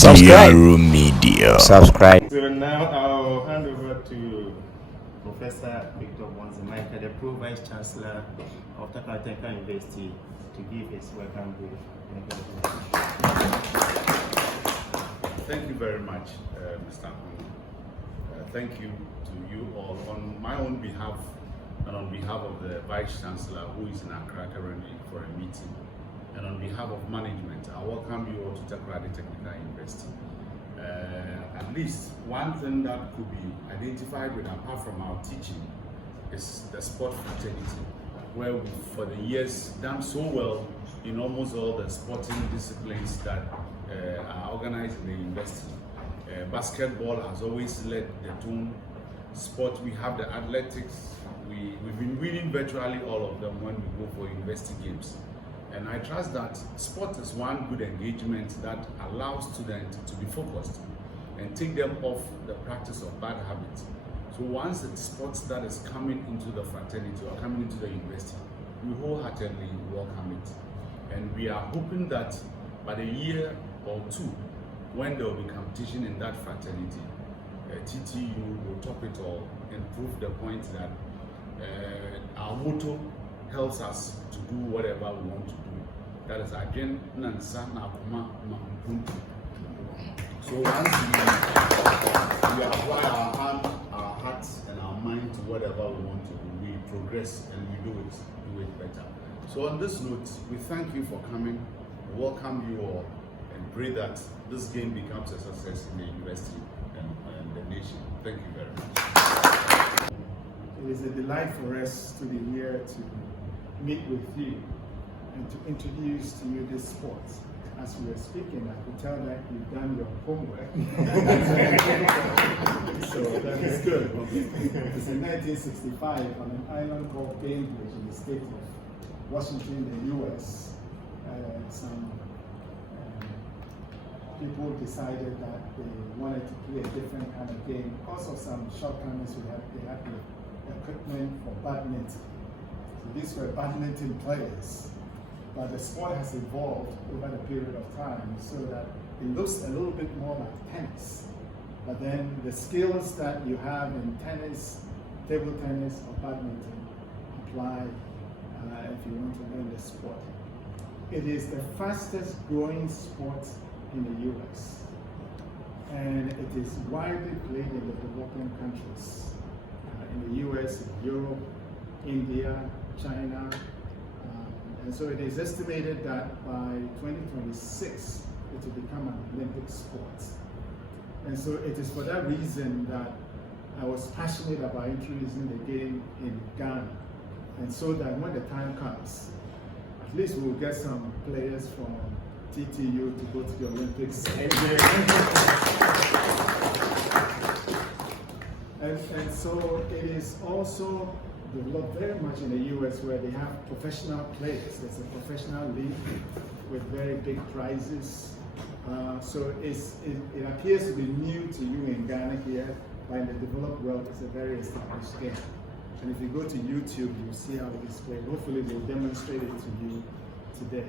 Subscribe. Media. Subscribe. So now I'll hand over to Professor Victor Wanzemaika, the Pro Vice Chancellor of Takatenka University, to give his welcome brief. Thank you very much, Mr. Hong. Thank you to you all on my own behalf and on behalf of the Vice Chancellor who is in Accra currently for a meeting. And on behalf of management, I welcome you all to Takoradi Technical University. At least one thing that could be identified with, apart from our teaching, is the sport fraternity, where we, for the years, done so well in almost all the sporting disciplines that are organized in the university. Basketball has always led the tune. Sport, we have the athletics. We've been winning virtually all of them when we go for university games. And I trust that sport is one good engagement that allows students to be focused and take them off the practice of bad habits. So once it's sports that is coming into the fraternity or coming into the university, we wholeheartedly welcome it. And we are hoping that by the year or two, when there will be competition in that fraternity, TTU will top it all and prove the point that our motto helps us to do whatever we want to do. That is again Nansa Nakuma Mahumpuntu. So once we apply our hearts and our mind to whatever we want to do, we progress and we do it better. So on this note, we thank you for coming, welcome you all, and pray that this game becomes a success in the university and the nation. Thank you very much. It is a delight for us to be here to meet with you and to introduce to you this sport. As we were speaking, I could tell that you've done your homework. So that is good. It's in 1965 on an island called Bainbridge in the state of Washington, the US. Some people decided that they wanted to play a different kind of game because of some shortcomings they had the equipment for badminton. So these were badminton players, but the sport has evolved over the period of time so that it looks a little bit more like tennis. But then the skills that you have in tennis, table tennis or badminton apply if you want to learn the sport. It is the fastest growing sport in the US, and it is widely played in the developing countries. In the US, Europe, India, China, and so it is estimated that by 2026 it will become an Olympic sport. And so it is for that reason that I was passionate about introducing the game in Ghana, and so that when the time comes, at least we will get some players from TTU to go to the Olympics. And so it is also developed very much in the US, where they have professional players. There's a professional league with very big prizes. So it appears to be new to you in Ghana here, but in the developed world it's a very established game. And if you go to YouTube, you'll see how it is played. Hopefully they'll demonstrate it to you today.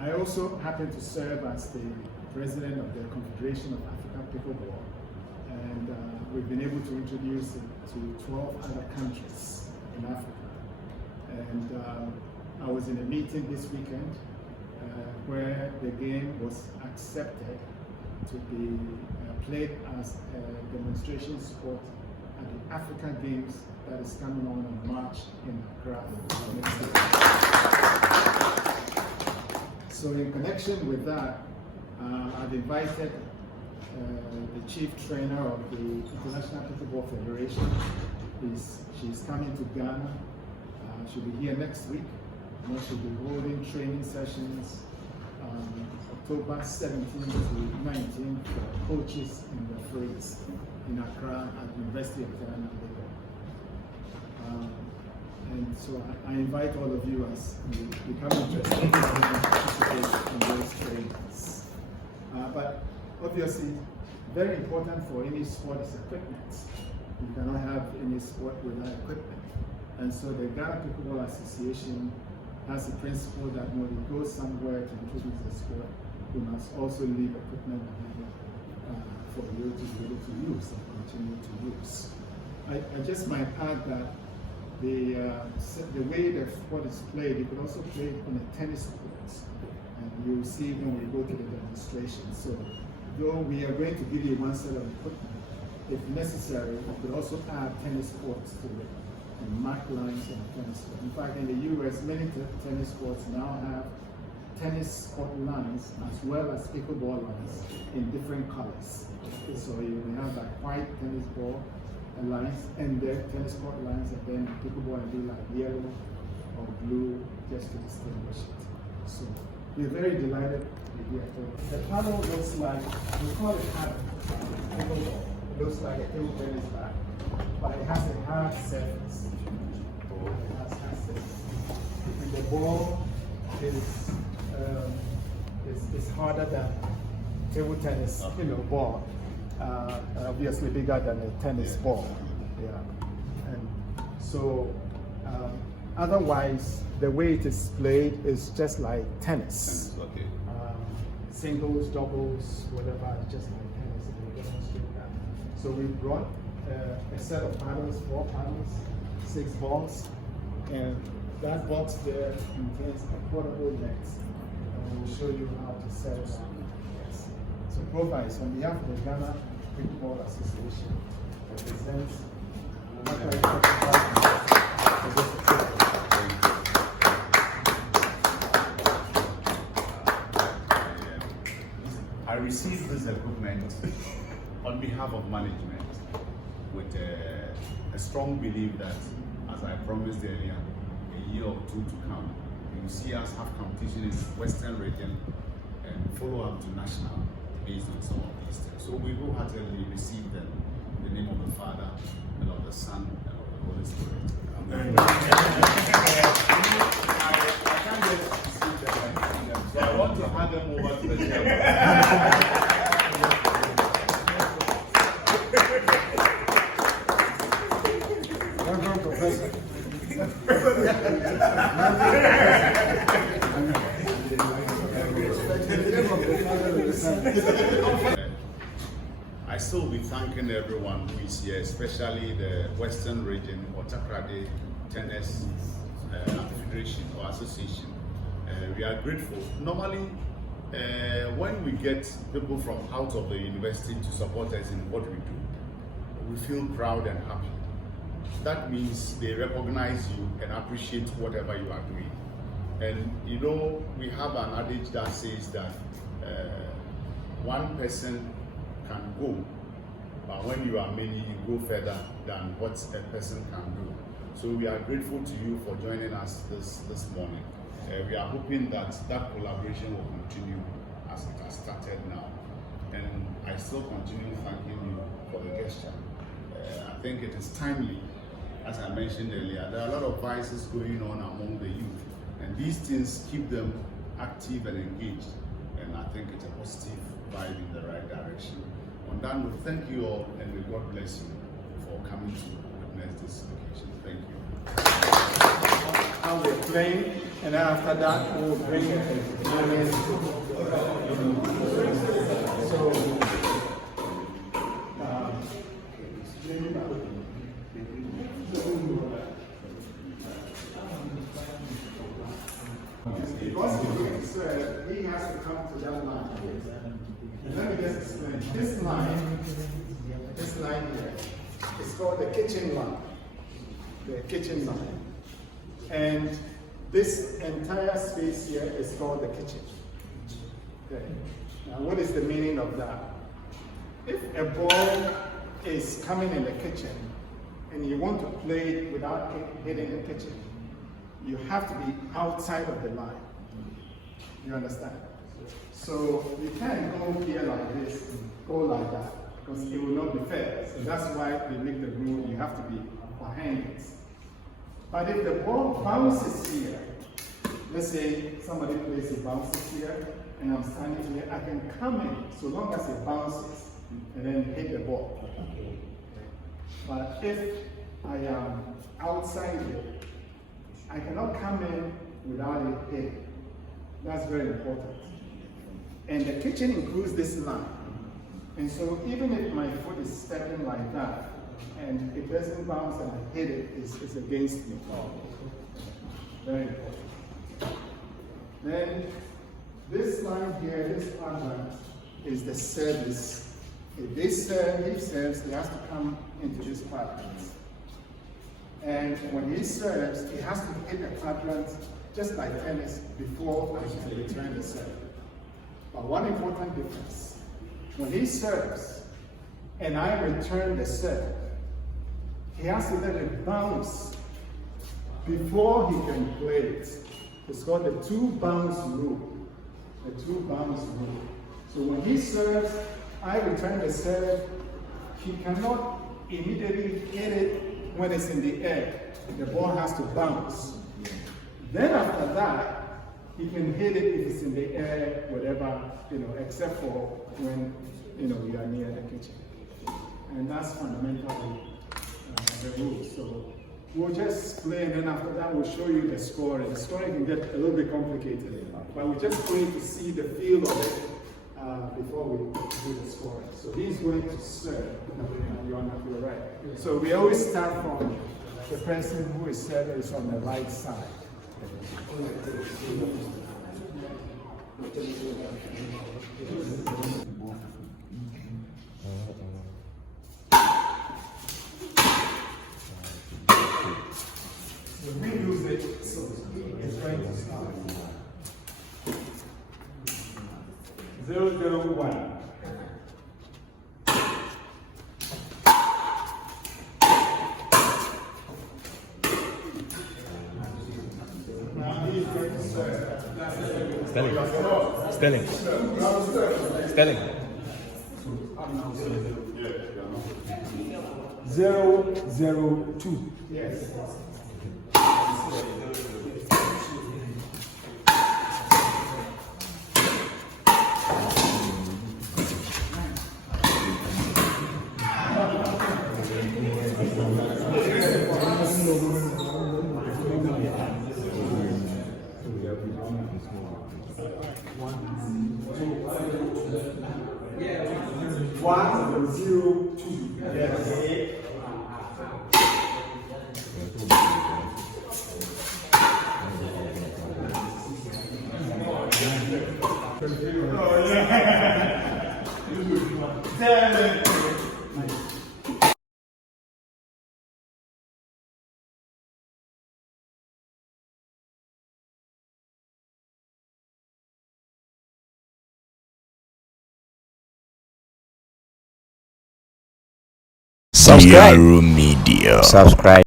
I also happen to serve as the president of the Confederation of African Pickleball. And we've been able to introduce it to 12 other countries in Africa. And I was in a meeting this weekend where the game was accepted to be played as a demonstration sport at the African Games that is coming on in March in Accra. So in connection with that, I've invited the chief trainer of the International Pickleball Federation. She's coming to Ghana. She'll be here next week. And she'll be holding training sessions October 17th to 19th for coaches and referees in Accra at the University of Ghana. And so I invite all of you as you become interested in participate in those trainings. But obviously, very important for any sport is equipment. You cannot have any sport without equipment. And so the Ghana Pickleball Association has a principle that when you go somewhere to introduce the sport, we must also leave equipment behind for you to be able to use and continue to use. I just might add that the way the sport is played, you could also play it on a tennis court, and you'll see when we go to the demonstration. So, though we are going to give you one set of equipment, if necessary, we could also add tennis courts to it and mark lines on the tennis court. In fact, in the US, many tennis courts now have tennis court lines as well as pickleball lines in different colors. So you will have like white tennis ball lines and the tennis court lines, and then pickleball will be like yellow or blue, just to distinguish it. So we're very delighted to be here. The paddle looks like, we call it paddle, pickleball. It looks like a table tennis bat, but it has a hard surface. It has hard surface. And the ball is harder than table tennis, ball. Obviously bigger than a tennis ball. Yeah. And so otherwise, the way it is played is just like tennis. Okay. Singles, doubles, whatever, it's just like tennis. And we demonstrate that. So we brought a set of paddles, 4 paddles, 6 balls, and that box there contains a portable net. And we'll show you how to set it up. Yes. So Provice, on behalf of the Ghana Pickleball Association, represents I received this equipment on behalf of management with a strong belief that, as I promised earlier, a year or 2 to come, you will see us have competition in the Western region and follow up to national based on some of these things. So we wholeheartedly receive them in the name of the Father, and of the Son, and of the Holy Spirit. Amen. I can't just see them, so I want to hand them over to the chairman. I still be thanking everyone who is here, especially the Western region or Takrade Tennis Federation or Association. We are grateful. Normally, when we get people from out of the university to support us in what we do, we feel proud and happy. That means they recognize you and appreciate whatever you are doing. And we have an adage that says that one person can go, but when you are many, you go further than what a person can do. So we are grateful to you for joining us this morning. We are hoping that collaboration will continue as it has started now. And I still continue thanking you for the gesture. I think it is timely. As I mentioned earlier, there are a lot of vices going on among the youth, and these things keep them active and engaged, and I think it's a positive vibe in the right direction. On that note, thank you all, and may God bless you for coming to witness this occasion. Thank you. How we're playing, and then after that, we'll bring it in. Because he has to come to that line. And let me just explain. This line here, is called the kitchen line. The kitchen line. And this entire space here is called the kitchen. Okay. Now, what is the meaning of that? If a ball is coming in the kitchen and you want to play it without hitting the kitchen, you have to be outside of the line. You understand? So you can't go here like this and go like that, because it will not be fair. So that's why they make the rule, you have to be behind it. But if the ball bounces here, let's say somebody plays it bounces here, and I'm standing here, I can come in so long as it bounces and then hit the ball. But if I am outside here, I cannot come in without it hitting. That's very important. And the kitchen includes this line. And so even if my foot is stepping like that, and it doesn't bounce and I hit it, it's against me. Very important. Then this line here, this quadrant, is the service. If he serves, he has to come into this quadrant. And when he serves, he has to hit the quadrant just like tennis before I can return the serve. But one important difference, when he serves and I return the serve, he has to let it bounce before he can play it. It's called the two bounce rule. The two bounce rule. So when he serves, I return the serve. He cannot immediately hit it when it's in the air. The ball has to bounce. Then after that, he can hit it if it's in the air, whatever, except for when, we are near the kitchen. And that's fundamentally the rule. So we'll just play, and then after that, we'll show you the scoring. The scoring can get a little bit complicated, but we're just going to see the feel of it before we do the scoring. So he's going to serve. You're right. So we always start from the person who is serving is on the right side. When we use it, so it's going to start. 001. Stelling. Stelling. 002. Yes. One, 0, 2. Yes. Oh, yeah. Damn it. Subscribe. Media. Subscribe.